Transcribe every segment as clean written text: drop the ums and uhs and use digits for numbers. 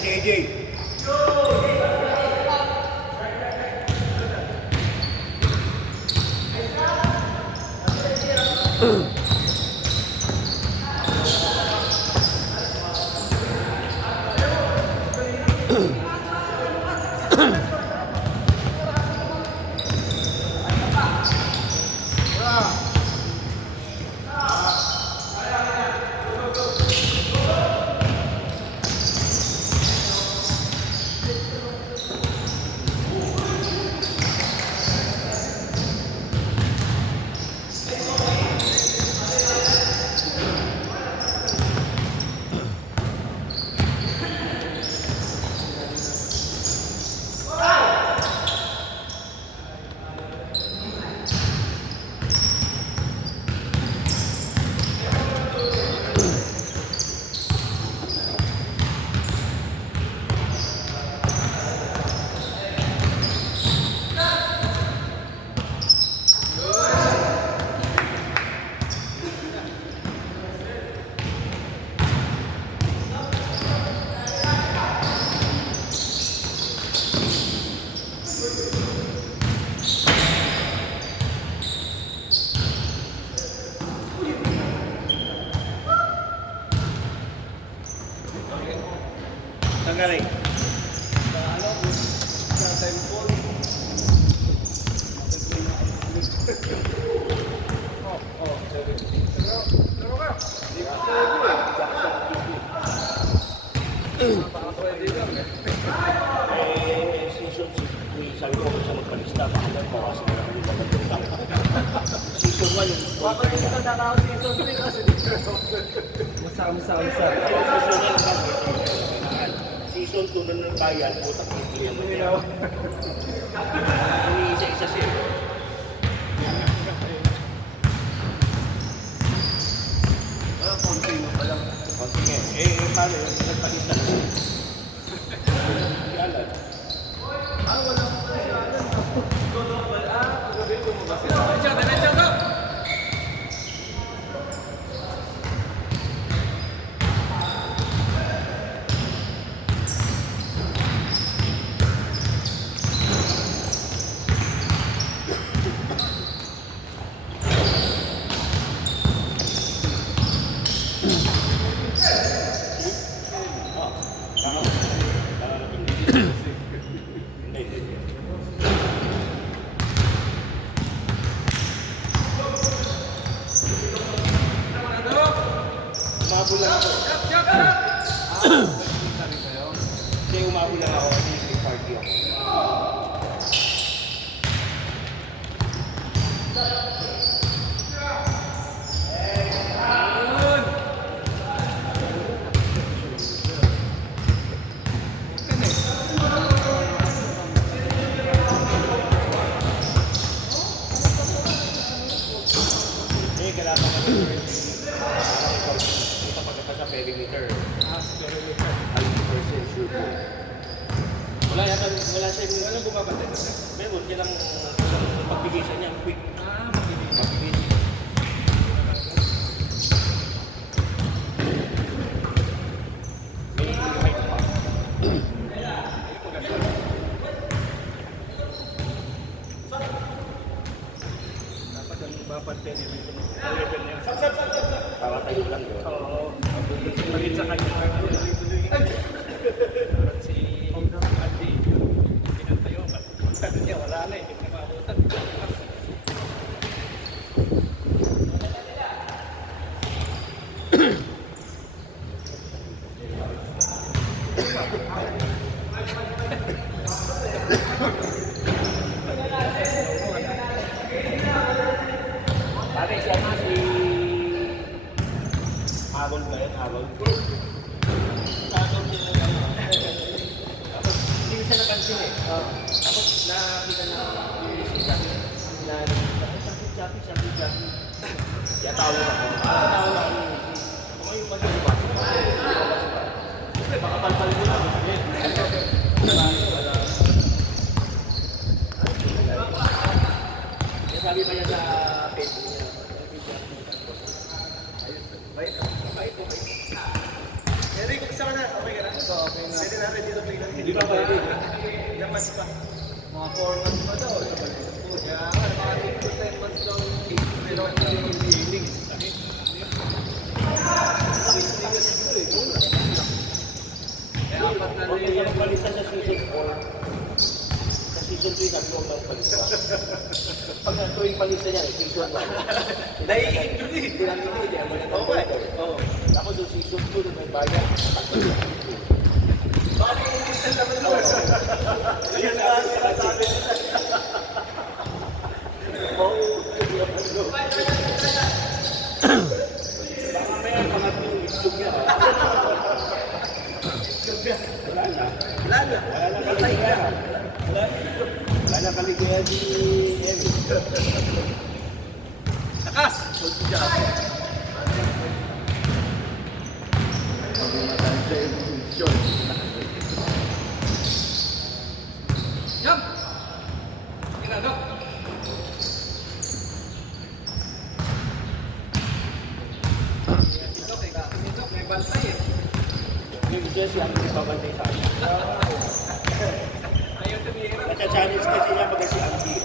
si AJ. Galing. Sa temple. Sabi ko sa magpalista, pakita mo kasi naman yung pagkatulong. Season 1 yung Papalista na ako season 3 kasi dito. Masama-sama. Season 2 na ng bayan, putak hindi naman niya. Iniisa-isa siya. Konti mo pa lang. Konti nga. Paano yun? Nagpalista na siya. Hindi alam. Wala ko pa siya alam. Paggabi ko mo ba sila? Diretso go! Umabol lang ako. Hindi, umabol lang ako kasi may party ako. Hindi, kailangan ka sa perimeter. Ay, percent sure po. Wala siya yung... Walang bumabate. Meron, kailang pagbigay siya niya, quick. Magbigay siya. May height pa. Dapat ang babante niya dito. Level niya. Para tayo lang yun. Oo. Palit sa kanya. Parang si Andy. Pinantayo. Pagkakit niya, wala na. Hindi na maabutan. Pare, siya nga si... Harold ba yun? Harold? Harold din na gano'n. Tapos, hindi ko siya napansin eh. Tapos, nakita na yung isa na sabi Chappy. Kaya tawag ako. Tawag ako yung misis. Ako ngayon mag-ibas. Siyempre, baka palpal mo lang. Sabi pa niya sa Facebook niya. Bait. Eric, isa ka na. Okay ka na? Okay na. Pwede na rin. Di ba pwede? Dapat pa. Mga 4 months pa daw. Kaya nga, mga 8 to 10 months daw. 8 pero yung healing. Kaya apat na Huwag rin mo yan. palisan sa season 4. Sa season 3, nagluwag ng palisan. Pag tuwing palisan niya, season 1. Nai-injury. Tinang-injury, di ba? Oo eh. Oo. Ako doon season 2, nung may bayan. Baka may umisan naman doon. Ayan na ang sabi nila. Baka may mga itlog niya. Wala na. Wala na. Patay ka. Wala na kaligayan ni Eric. Takas! Hold to job. Jump! Ginagawa. Ito, may bantay eh. Yung siya siya ang babantay sa akin. Ayaw tumira. Nasa-challenge kasi niya pag si Andy.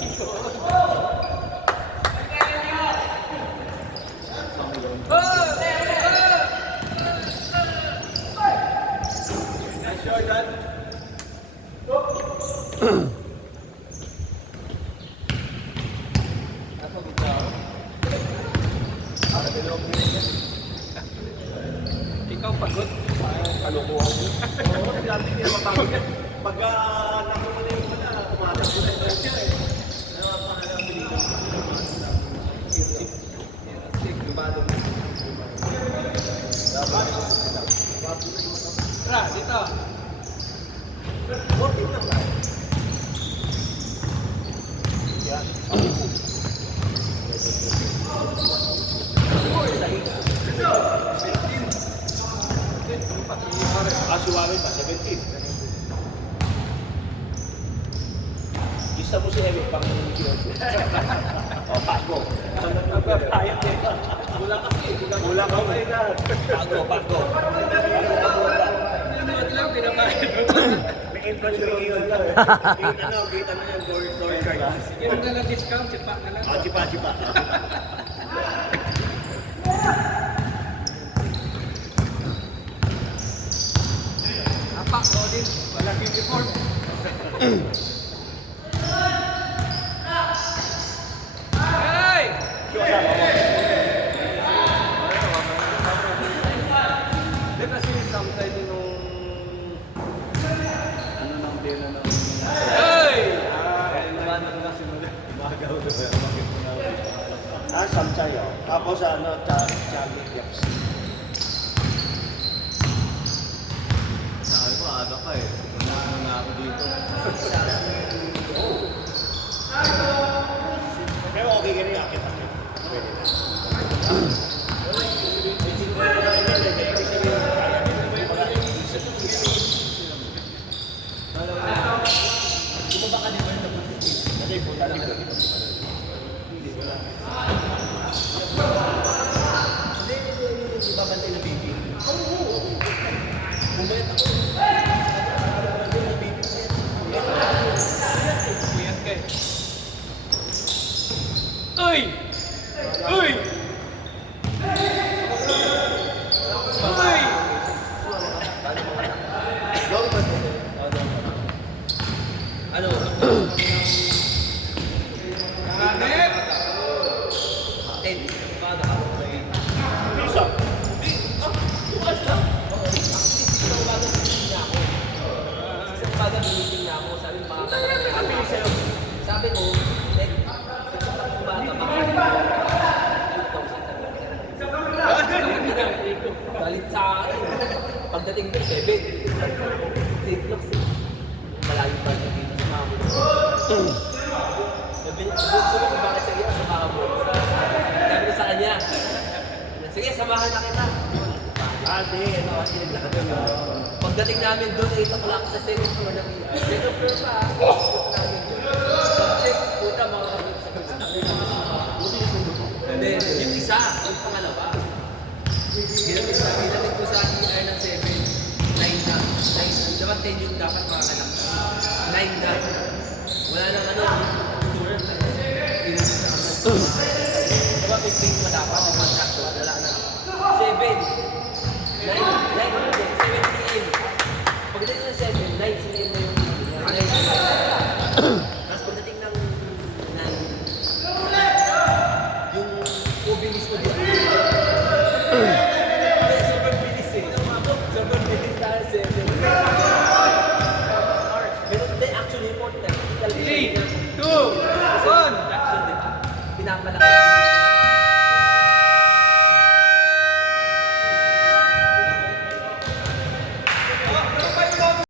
Nice Jordan. Ako bitaw. Para dalawang minutes. Ikaw pagod. Kalukuhan mo. Oo, dati hindi naman pagod yan. Pag nakumuli mo na, tumatakbo na yung siya eh. Pangalang Pilipino. Sig, lumado mo. Tara, dito. Working lang tayo. Yan. Si Warren pa, 17. Isa mo si Eric pang o, pago. Ayat eh. Wala kasi. Wala ka ba na? Pago. Pinamahal lang, pinamahal. May entrance fee yun lang. Kita mo yung door card. Meron na lang discount, sipa na lang. Chipa. Apak, Rodin. Walang uniform. Hey! Di kasi sometime nung ano nang din na nang Hey! Naman kasi umagaw ko pero bakit mo na Samsayo. Tapos Charlie Gibbs. sabi ko aga pa eh. Pupunta na ako dito. Pero okay ka rin, akit. Pwede na. Bumaba ka din ba yung Kasi punta dito. Hindi babantay na baby. Bumayat ako. Bumayat ka eh. Uy! Uy! Uy! Ano? Hanep! 10. Bada ka. Isa. Bukas lang. Baga meeting niya ako, sabi ko sabi ko, galit sa akin. Pagdating ko, 7. 3 o'clock, malayo pa siya dito sa mamo. Sabi ko, bakit sa iyo, sa mamo? Sabi ko sa kanya, sige, samahan na kita. Sige. Kasi lahat yun. Pagdating namin doon, 8 o'clock sa second floor ng second floor pa. Check, puta mga hindi, yung isa, yung pangalawa. Ginamit ko sa ER ng 7, 9 na. 9, dapat 10 yung dapat mga anak time na. Wala nang ano, tour. Pinis sa akin. Diba, 15 pa dapat, ang contract ko, wala na. 7. 9, 7 p.m. Pagdating ng 7, 9 p.m. na yung 9 p.m. Tapos pagdating ng yung OB mismo dito. Sobrang bilis eh. Sobrang bilis dahil 7. Pero hindi, actually, important. 3, 2, 1. Pinapalaki.